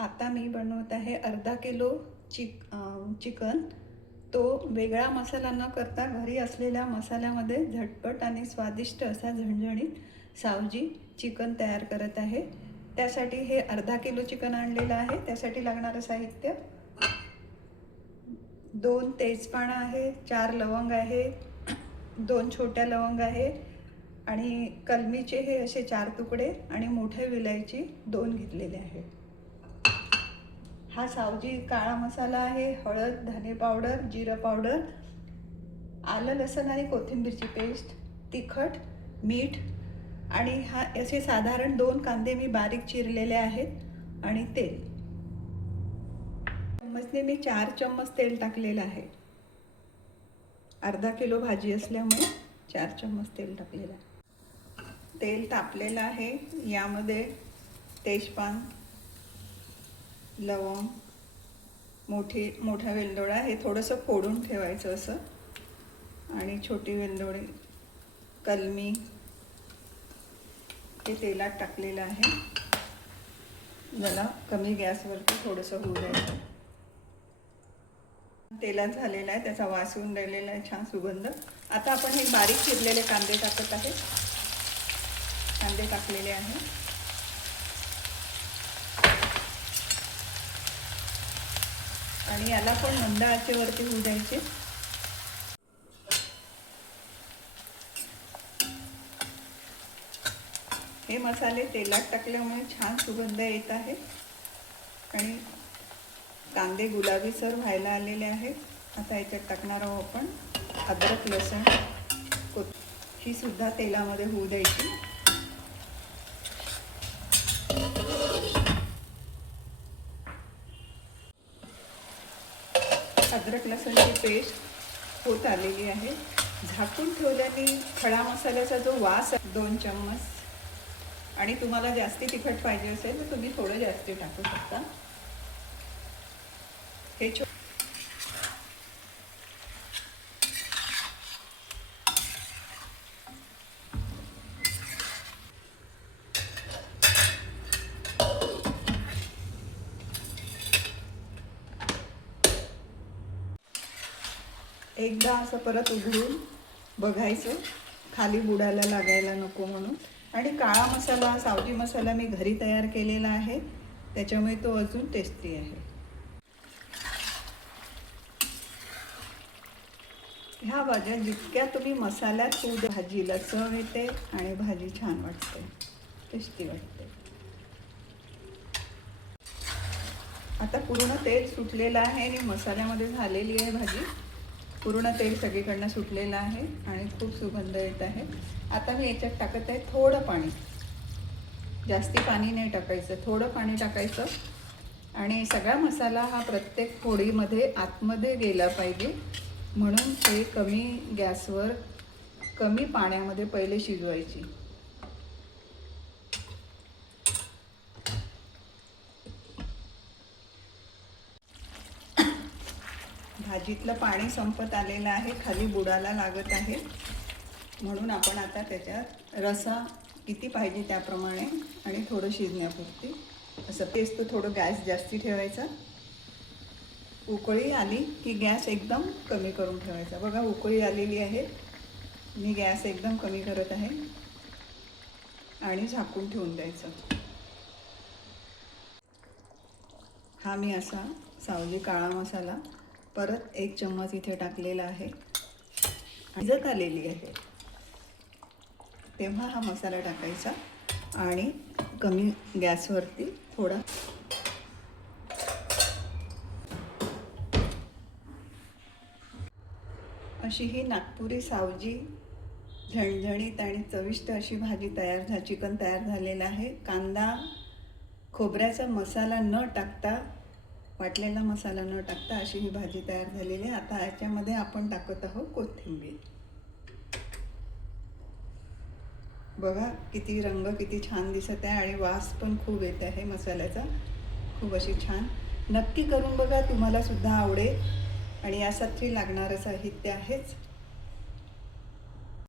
आता मी बनवत आहे अर्धा किलो चिकन। तो वेगळा मसाला न करता घरी असलेल्या मसाल्यामध्ये झटपट आणि स्वादिष्ट असा झणझणीत सावजी चिकन तयार करत आहे। त्यासाठी हे अर्धा किलो चिकन आणलेलं आहे। त्यासाठी लागणारं साहित्य 2 तेजपानं आहे, 4 लवंग आहे, 2 छोट्या लवंग आहे आणि कलमीचे हे असे 4 तुकडे आणि मोठे विलायची 2 घेतलेले आहे। हा सावजी काळा मसाला आहे, हळद, धने पावडर, जिरा पावडर, आलं लसूण आणि कोथिंबीरची पेस्ट, तिखट, मीठ आणि हा असे साधारण 2 कांदे मी बारीक चिरलेले आहेत आणि तेल। चम्मचने मी 4 चम्मच तेल टाकलेलं आहे। अर्धा किलो भाजी असल्यामुळे 4 चम्मच तेल टाकलेलं आहे। तेल तापलेलं आहे। यामध्ये तेजपान, लवंग, मोठा वेलदोडा हे थोडंसं फोडून ठेवायचं असं, आणि छोटी वेलदोडे, कलमी हे तेलात टाकलेलं आहे। जरा कमी गॅसवरती थोडंसं होऊ द्यायचं। तेलात झालेला आहे, त्याचा वास येऊन राहिलेला आहे, छान सुगंध। आता आपण हे बारीक चिरलेले कांदे टाकत आहे। कांदे टाकलेले आहे आणि याला पण मंद आचेवरती होऊ द्यायचे। हे मसाले तेलात टाकल्यामुळे छान सुगंध येत आहे आणि कांदे गुलाबीसर व्हायला आलेले आहेत। आता याच्यात टाकणार आहोत आपण अद्रक, लसूण, ही सुद्धा तेलामध्ये होऊ द्यायची। अद्रक लसूणची पेस्ट होत आलेली आहे। झाकून ठेवल्याने खडा मसाल्याचा जो वास 2 चम्मच, आणि तुम्हाला जास्ती तिखट पाहिजे असेल तर तुम्ही थोडं जास्ती टाकू शकता। हे एकदा असं परत उघडून बघायचं, खाली बुडायला लागायला नको म्हणून। आणि काळा मसाला, सावजी मसाला मी घरी तयार केलेला आहे, त्याच्यामुळे तो अजून टेस्टी आहे। ह्या भाज्या जितक्या तुम्ही मसाल्यात भाजीला चव येते आणि भाजी छान वाटते, टेस्टी वाटते। आता पूर्ण तेल सुटलेलं आहे आणि मसाल्यामध्ये झालेली आहे भाजी। पूर्ण तेल सगळीकडनं सुटलेलं आहे आणि खूप सुगंध येत आहे। आता मी याच्यात टाकत आहे थोडं पाणी, जास्ती पाणी नाही टाकायचं, थोडं पाणी टाकायचं आणि सगळा मसाला हा प्रत्येक फोडीमध्ये आतमध्ये गेला पाहिजे, म्हणून ते कमी गॅसवर कमी पाण्यामध्ये पहिले शिजवायची। भाजीतलं पाणी संपत आलेलं आहे, खाली बुडाला लागत आहे, म्हणून आपण आता त्याच्यात रसा किती पाहिजे त्याप्रमाणे आणि थोडं शिजण्यापुरती असं पेस्ट थोडं गॅस जास्ती ठेवायचा। उकळी आली की गॅस एकदम कमी करून ठेवायचा। बघा उकळी आलेली आहे, मी गॅस एकदम कमी करत आहे आणि झाकून ठेवून द्यायचं। हा मी असा सावजी काळा मसाला परत 1 चम्मच इथे टाकलेला आहे, शिजत आलेली आहे तेव्हा हा मसाला टाकायचा आणि कमी गॅसवरती थोडा। अशी ही नागपुरी सावजी झणझणीत आणि चविष्ट अशी भाजी चिकन तयार झालेलं आहे। कांदा खोबऱ्याचा मसाला न टाकता, वाटलेला मसाला न टाकता अशी ही भाजी तयार झालेली आहे। आता याच्यामध्ये आपण टाकत आहोत कोथिंबीर। बघा किती रंग किती छान दिसत आहे आणि वास पण खूप येत आहे मसाल्याचा, खूप अशी छान। नक्की करून बघा, तुम्हाला सुद्धा आवडेल। आणि यासाठी लागणारं साहित्य आहेच